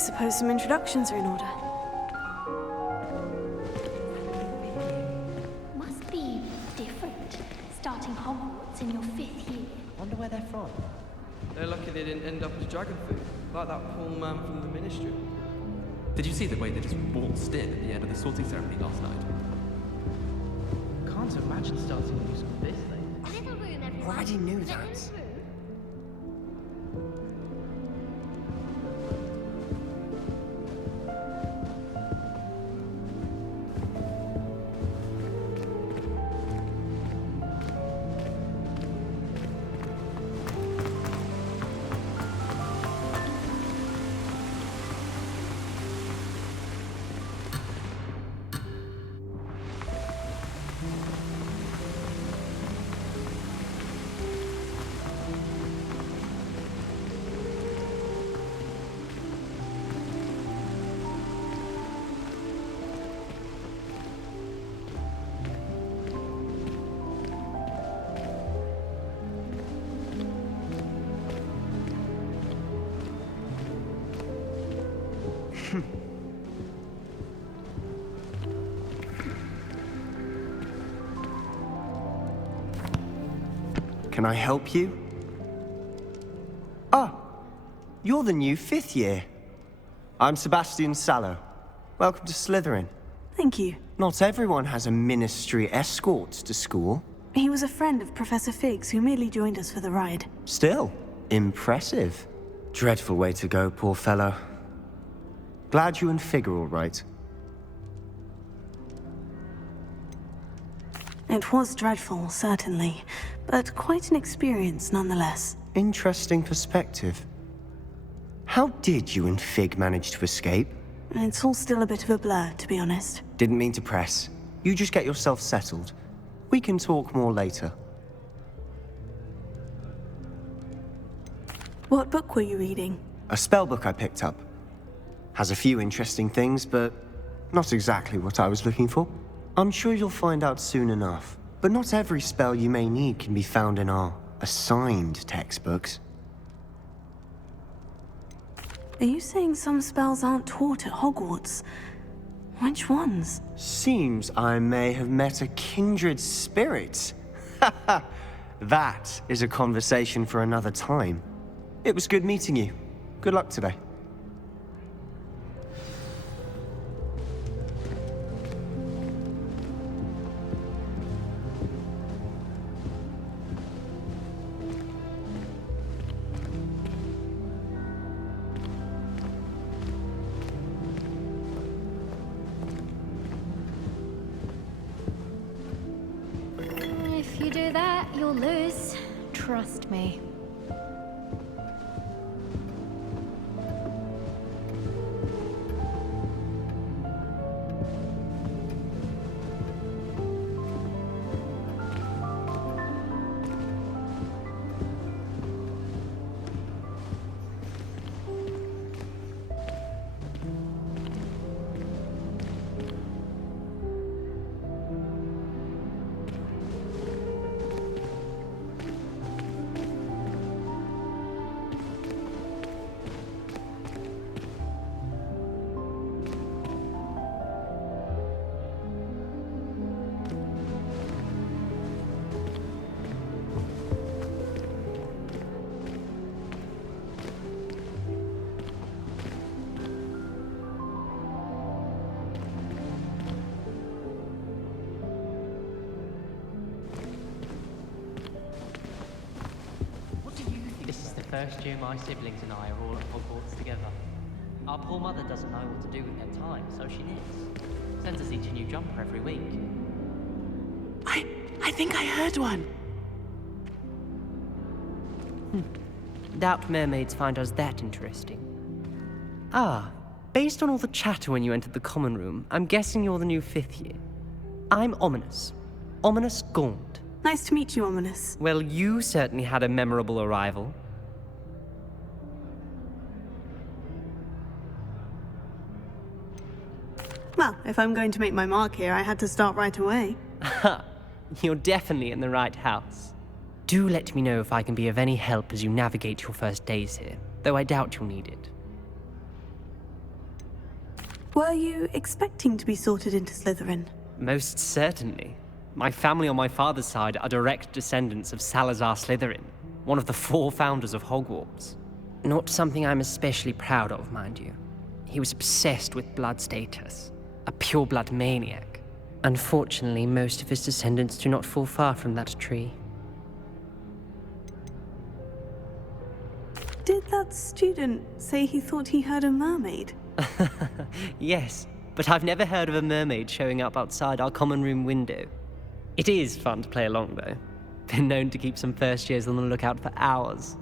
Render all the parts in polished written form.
suppose some introductions are in order. Must be different, starting Hogwarts in your 5th year. Wonder where they're from. They're lucky they didn't end up as dragon food, like that poor man from the Ministry. Did you see the way they just waltzed in at the end of the sorting ceremony last night? Can't imagine starting a new school this late. A little room, everyone. Already knew Little that. room. Can I help you? Ah, you're the new 5th year. I'm Sebastian Sallow. Welcome to Slytherin. Thank you. Not everyone has a ministry escort to school. He was a friend of Professor Fig's who merely joined us for the ride. Still, impressive. Dreadful way to go, poor fellow. Glad you and Fig are all right. It was dreadful, certainly, but quite an experience nonetheless. Interesting perspective. How did you and Fig manage to escape? It's all still a bit of a blur, to be honest. Didn't mean to press. You just get yourself settled. We can talk more later. What book were you reading? A spellbook I picked up. Has a few interesting things, but not exactly what I was looking for. I'm sure you'll find out soon enough. But not every spell you may need can be found in our assigned textbooks. Are you saying some spells aren't taught at Hogwarts? Which ones? Seems I may have met a kindred spirit. That is a conversation for another time. It was good meeting you. Good luck today. If you do that, you'll lose. Trust me. First year my siblings and I are all at Hogwarts together. Our poor mother doesn't know what to do with her time, so she knits. Sends us each a new jumper every week. I think I heard one. Doubt mermaids find us that interesting. Ah, based on all the chatter when you entered the common room, I'm guessing you're the new 5th year. I'm Ominis. Ominis Gaunt. Nice to meet you, Ominis. Well, you certainly had a memorable arrival. Well, if I'm going to make my mark here, I had to start right away. Ha! You're definitely in the right house. Do let me know if I can be of any help as you navigate your first days here, though I doubt you'll need it. Were you expecting to be sorted into Slytherin? Most certainly. My family on my father's side are direct descendants of Salazar Slytherin, one of the 4 founders of Hogwarts. Not something I'm especially proud of, mind you. He was obsessed with blood status, a pure-blood maniac. Unfortunately, most of his descendants do not fall far from that tree. Did that student say he thought he heard a mermaid? Yes, but I've never heard of a mermaid showing up outside our common room window. It is fun to play along, though. Been known to keep some first years on the lookout for hours.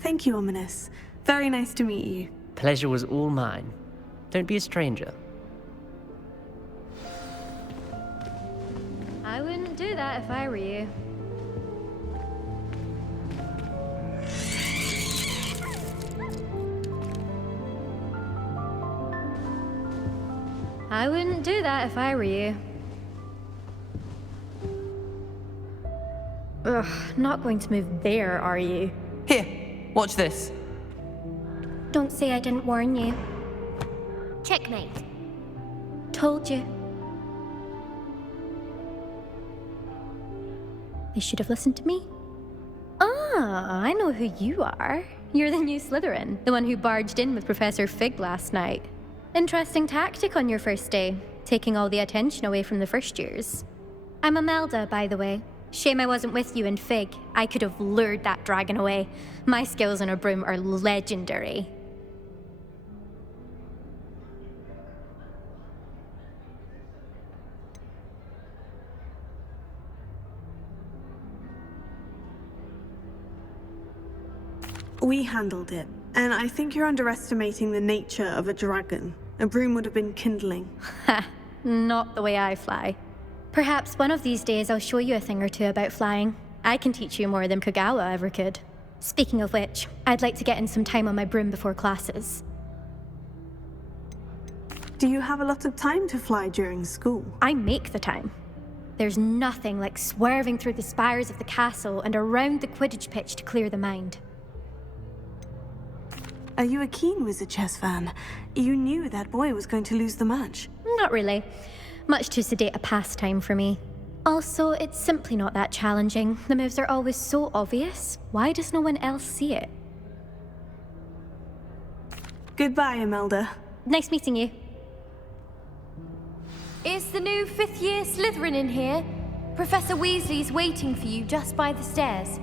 Thank you, Ominis. Very nice to meet you. Pleasure was all mine. Don't be a stranger. I wouldn't do that if I were you. I wouldn't do that if I were you. Ugh, not going to move there, are you? Here, watch this. Don't say I didn't warn you. Checkmate. Told you. They should have listened to me. Ah, I know who you are. You're the new Slytherin, the one who barged in with Professor Fig last night. Interesting tactic on your first day, taking all the attention away from the first years. I'm Imelda, by the way. Shame I wasn't with you in Fig. I could have lured that dragon away. My skills on a broom are legendary. We handled it, and I think you're underestimating the nature of a dragon. A broom would have been kindling. Ha, not the way I fly. Perhaps one of these days I'll show you a thing or two about flying. I can teach you more than Kagawa ever could. Speaking of which, I'd like to get in some time on my broom before classes. Do you have a lot of time to fly during school? I make the time. There's nothing like swerving through the spires of the castle and around the Quidditch pitch to clear the mind. Are you a keen Wizard chess fan? You knew that boy was going to lose the match. Not really. Much too sedate a pastime for me. Also, it's simply not that challenging. The moves are always so obvious. Why does no one else see it? Goodbye, Imelda. Nice meeting you. Is the new 5th year Slytherin in here? Professor Weasley's waiting for you just by the stairs.